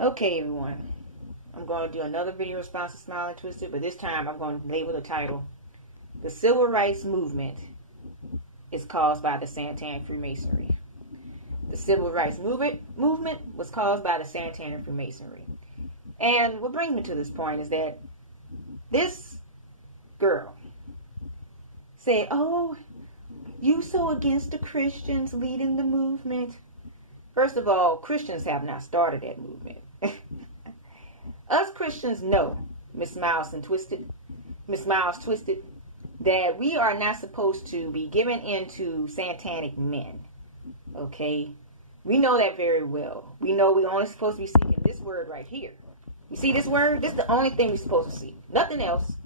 Okay, everyone. I'm going to do another video response to Smile and Twisted, but this time I'm going to label the title. The Civil Rights Movement is caused by the Satanic Freemasonry. The Civil Rights movement was caused by the Satanic Freemasonry. And what brings me to this point is that this girl said, "Oh, you so against the Christians leading the movement." First of all, Christians have not started that movement. Us Christians know, Miss Miles Twisted, that we are not supposed to be given into satanic men. Okay? We know that very well. We know we're only supposed to be seeking this word right here. You see this word? This is the only thing we're supposed to see. Nothing else.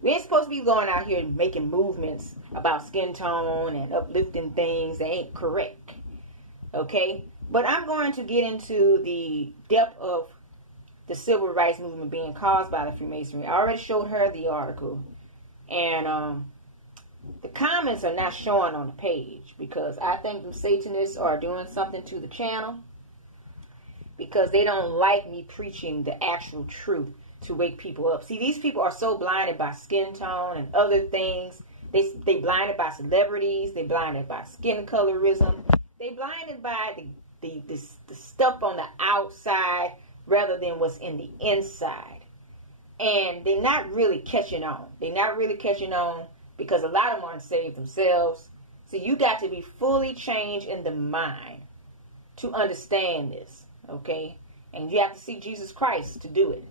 We ain't supposed to be going out here and making movements about skin tone and uplifting things that ain't correct. Okay? But I'm going to get into the depth of the civil rights movement being caused by the Freemasonry. I already showed her the article. And the comments are not showing on the page because I think the Satanists are doing something to the channel because they don't like me preaching the actual truth to wake people up. See, these people are so blinded by skin tone and other things. They blinded by celebrities. They blinded by skin colorism. They blinded by the stuff on the outside rather than what's in the inside. And they're not really catching on. They're not really catching on because a lot of them aren't saved themselves. So you got to be fully changed in the mind to understand this, okay? And you have to see Jesus Christ to do it.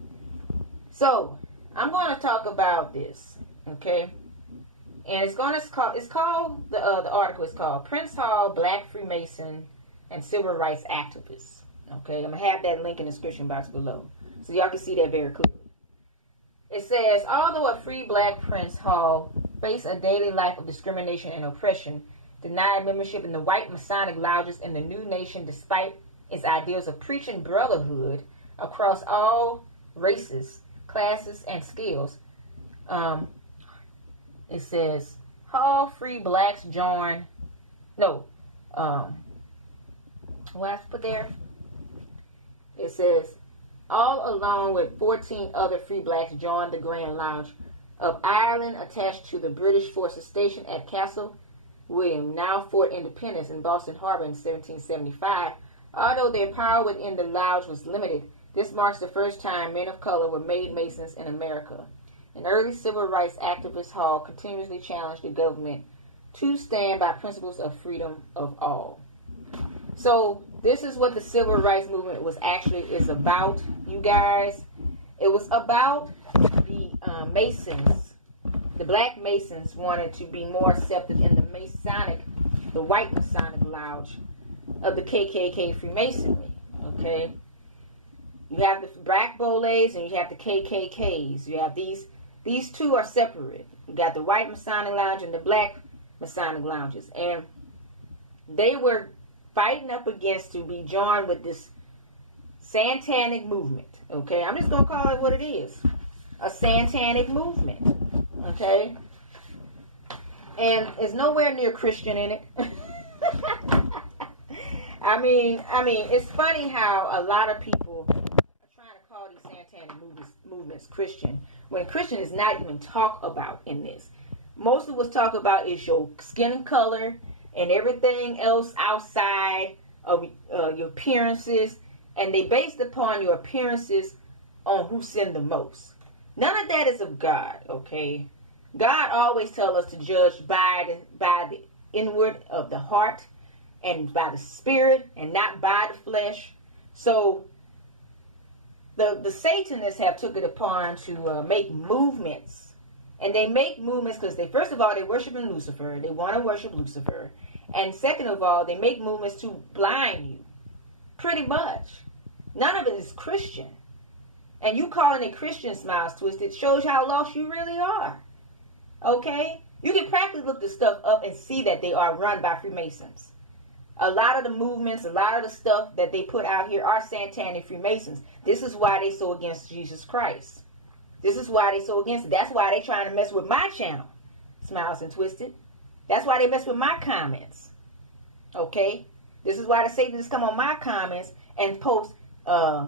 So I'm going to talk about this, okay? And the article is called Prince Hall, Black Freemason, and Civil Rights Activists. Okay, I'm going to have that link in the description box below so y'all can see that very clearly. It says, although a free black Prince Hall faced a daily life of discrimination and oppression, denied membership in the white Masonic lodges in the new nation despite its ideals of preaching brotherhood across all races, classes, and skills. It says, Hall free blacks join, what I have to put there? It says, all along with 14 other free blacks joined the Grand Lodge of Ireland attached to the British forces stationed at Castle William, now Fort Independence in Boston Harbor in 1775. Although their power within the lodge was limited, this marks the first time men of color were made Masons in America. An early civil rights activist, Hall continuously challenged the government to stand by principles of freedom of all. So this is what the civil rights movement is about, you guys. It was about the Masons. The black Masons wanted to be more accepted in the white Masonic lodge of the KKK Freemasonry. Okay, you have the black Boles and you have the KKKs. You have these two are separate. You got the white Masonic lodge and the black Masonic lodges, and they were fighting up against to be joined with this satanic movement. Okay, I'm just going to call it what it is. A satanic movement. Okay? And it's nowhere near Christian in it. I mean, it's funny how a lot of people are trying to call these satanic movements Christian, when Christian is not even talked about in this. Most of what's talked about is your skin color and everything else outside of your appearances. And they based upon your appearances on who sinned the most. None of that is of God, okay? God always tells us to judge by the inward of the heart and by the spirit and not by the flesh. So the Satanists have took it upon to make movements. And they make movements because first of all, they worship Lucifer. They want to worship Lucifer. And second of all, they make movements to blind you. Pretty much. None of it is Christian. And you calling it Christian, Smiles Twisted, shows how lost you really are. Okay? You can practically look this stuff up and see that they are run by Freemasons. A lot of the movements, a lot of the stuff that they put out here are satanic Freemasons. This is why they so against Jesus Christ. This is why they so against it. That's why they trying to mess with my channel, Smiles and Twisted. That's why they mess with my comments. Okay? This is why the Satanists come on my comments and post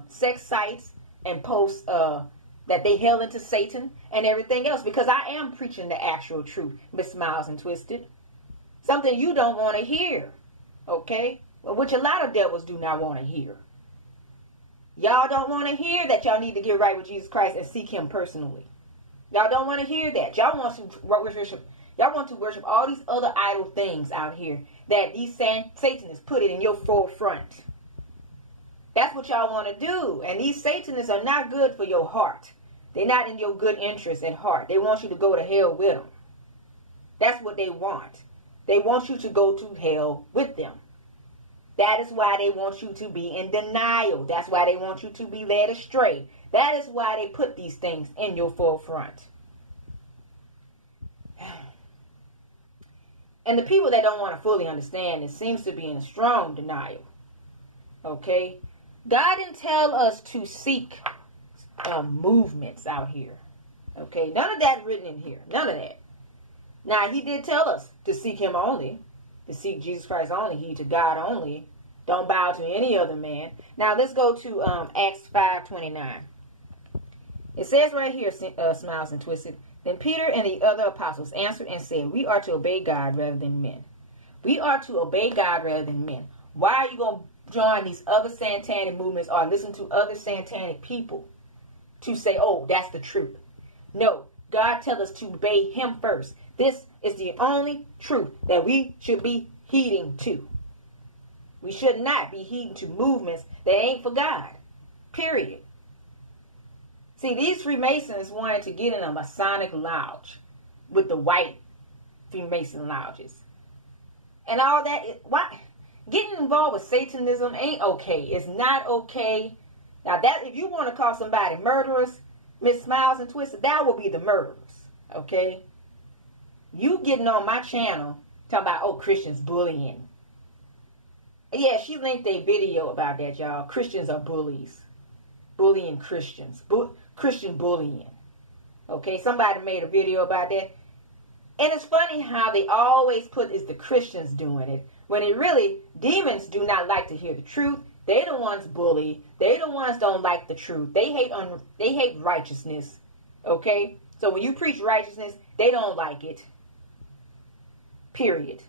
sex sites and post that they held into Satan and everything else, because I am preaching the actual truth, Miss Smiles and Twisted. Something you don't want to hear, okay? Well, which a lot of devils do not want to hear. Y'all don't want to hear that y'all need to get right with Jesus Christ and seek him personally. Y'all don't want to hear that. Y'all want to worship all these other idol things out here that these Satanists put it in your forefront. That's what y'all want to do. And these Satanists are not good for your heart. They're not in your good interest at heart. They want you to go to hell with them. That's what they want. They want you to go to hell with them. That is why they want you to be in denial. That's why they want you to be led astray. That is why they put these things in your forefront. And the people that don't want to fully understand, it seems to be in a strong denial. Okay? God didn't tell us to seek movements out here. Okay? None of that written in here. None of that. Now, he did tell us to seek him only. To seek Jesus Christ only. Heed to God only. Don't bow to any other man. Now, let's go to Acts 5:29. It says right here, Smiles and Twisted, then Peter and the other apostles answered and said, we are to obey God rather than men. We are to obey God rather than men. Why are you going to join these other satanic movements or listen to other satanic people to say, oh, that's the truth? No, God tells us to obey him first. This is the only truth that we should be heeding to. We should not be heeding to movements that ain't for God. Period. See, these Freemasons wanted to get in a Masonic lodge with the white Freemason lodges. And all that. Why? Getting involved with Satanism ain't okay. It's not okay. Now, that if you want to call somebody murderers, Miss Smiles and Twisted, that will be the murderers. Okay? You getting on my channel talking about, oh, Christians bullying. Yeah, she linked a video about that, y'all. Christians are bullies. Bullying Christians. Christian bullying. Okay, somebody made a video about that. And it's funny how they always put it's the Christians doing it. When it really, demons do not like to hear the truth. They the ones bully. They the ones don't like the truth. They hate righteousness. Okay? So when you preach righteousness, they don't like it. Period.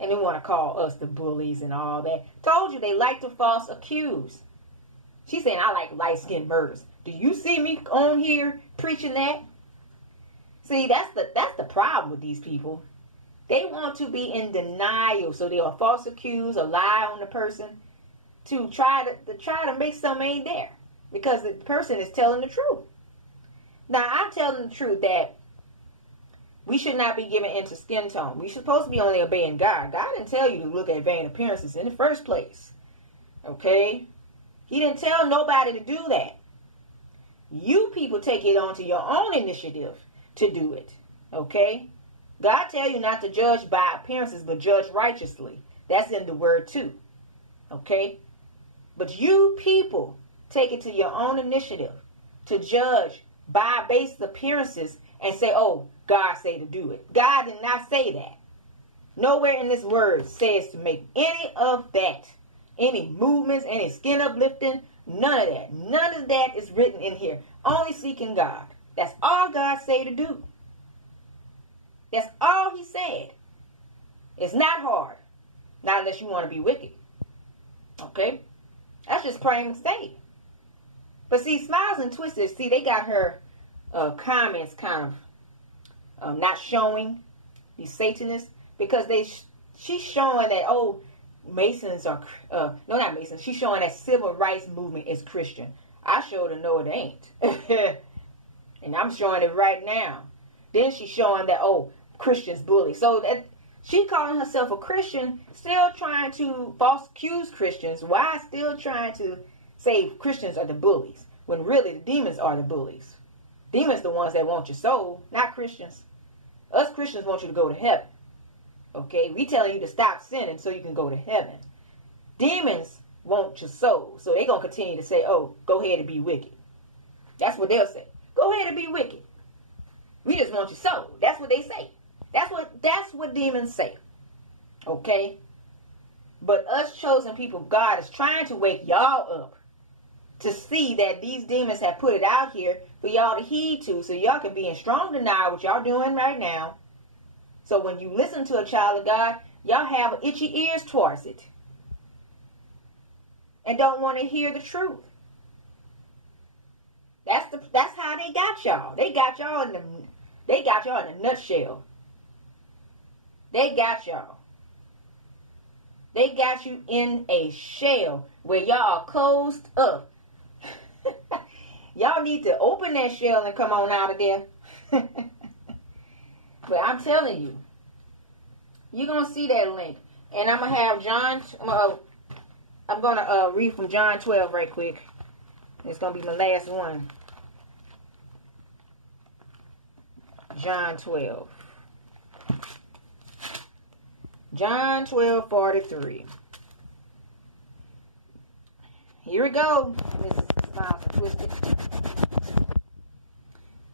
And they want to call us the bullies and all that. Told you they like to false accuse. She's saying I like light-skinned murders. Do you see me on here preaching that? See, that's the problem with these people. They want to be in denial, so they'll false accuse or lie on the person to try to make something ain't there, because the person is telling the truth. Now, I'm telling the truth that we should not be given into skin tone. We're supposed to be only obeying God. God didn't tell you to look at vain appearances in the first place. Okay? He didn't tell nobody to do that. You people take it on to your own initiative to do it. Okay? God tell you not to judge by appearances, but judge righteously. That's in the word too. Okay? But you people take it to your own initiative to judge by base appearances and say, oh, God say to do it. God did not say that. Nowhere in this word says to make any of that. Any movements, any skin uplifting, none of that. None of that is written in here. Only seeking God. That's all God say to do. That's all he said. It's not hard. Not unless you want to be wicked. Okay? That's just plain state. But see, Smiles and Twisted, see, they got her comments kind of not showing, these Satanists, because she's showing that, oh, Masons are, no, not Masons. She's showing that civil rights movement is Christian. I showed her, no, it ain't. And I'm showing it right now. Then she's showing that, oh, Christians bully. So that she calling herself a Christian, still trying to false accuse Christians. Why still trying to say Christians are the bullies, when really the demons are the bullies? Demons the ones that want your soul, not Christians. Us Christians want you to go to heaven. Okay, we telling you to stop sinning so you can go to heaven. Demons want your soul, so they're going to continue to say, oh, go ahead and be wicked. That's what they'll say. Go ahead and be wicked. We just want your soul. That's what they say. That's what demons say. Okay? But us chosen people, God is trying to wake y'all up to see that these demons have put it out here for y'all to heed to, so y'all can be in strong denial, what y'all doing right now. So when you listen to a child of God, y'all have itchy ears towards it and don't want to hear the truth. That's how they got y'all. They got y'all in a nutshell. They got y'all. They got you in a shell where y'all are closed up. Y'all need to open that shell and come on out of there. But I'm telling you, you're going to see that link. And I'm going to have I'm going to read from John 12 right quick. It's going to be my last one. John 12. John 12:43. Here we go, Mrs. Smiles and Twisted.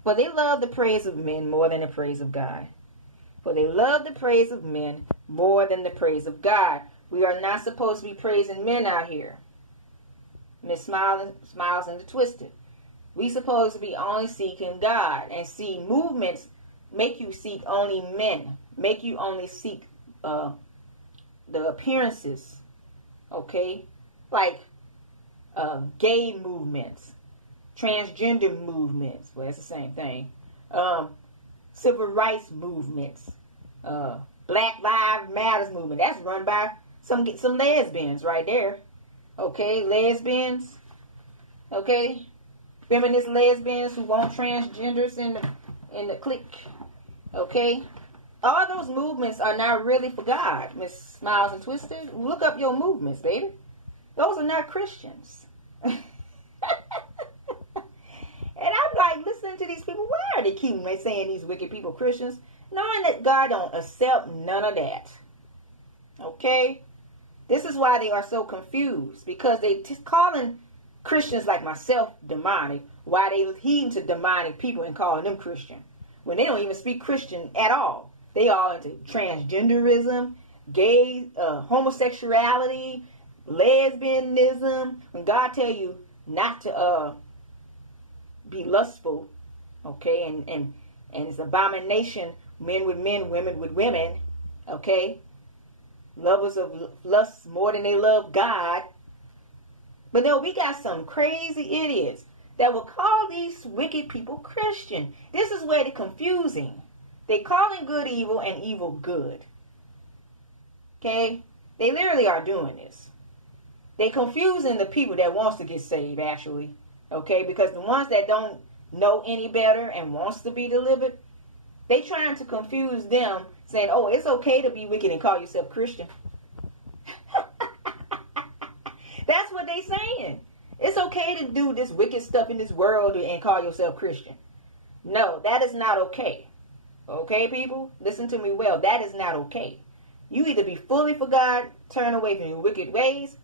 For they love the praise of men more than the praise of God. For they love the praise of men more than the praise of God. We are not supposed to be praising men out here. Miss Smiles and the Twisted. We supposed to be only seeking God. And see, movements make you seek only men. Make you only seek the appearances. Okay? Like gay movements. Transgender movements. Well, that's the same thing. Civil rights movements. Black Lives Matters movement. That's run by some lesbians right there. Okay? Lesbians. Okay? Feminist lesbians who want transgenders in the clique. Okay? All those movements are not really for God, Miss Smiles and Twisted. Look up your movements, baby. Those are not Christians. And I'm like, listening to these people, why are they keeping saying these wicked people Christians? Knowing that God don't accept none of that. Okay? This is why they are so confused. Because they calling Christians like myself demonic. Why they heeding to demonic people and calling them Christian. When they don't even speak Christian at all. They are into transgenderism, gay, homosexuality, lesbianism. When God tell you not to be lustful, okay, and it's abomination, men with men, women with women, okay, lovers of lust more than they love God. But no, we got some crazy idiots that will call these wicked people Christian. This is where they're confusing. They calling good evil and evil good. Okay? They literally are doing this. They confusing the people that wants to get saved, actually. Okay? Because the ones that don't know any better and wants to be delivered, they trying to confuse them, saying, oh, it's okay to be wicked and call yourself Christian. That's what they saying. It's okay to do this wicked stuff in this world and call yourself Christian. No, that is not okay. Okay, people? Listen to me well. That is not okay. You either be fully for God, turn away from your wicked ways,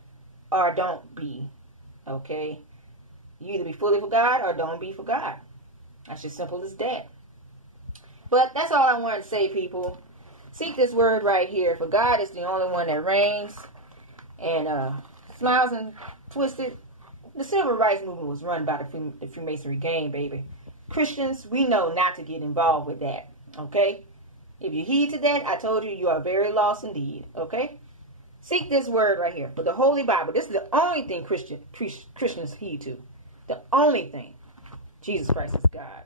or don't be. Okay? You either be fully for God or don't be for God. That's just simple as that. But that's all I wanted to say, people. Seek this word right here. For God is the only one that reigns. And Smiles and Twisted. The civil rights movement was run by the Freemasonry gang, baby. Christians, we know not to get involved with that. Okay? If you heed to that, I told you, you are very lost indeed. Okay? Seek this word right here. But the Holy Bible, this is the only thing Christians heed to. The only thing. Jesus Christ is God.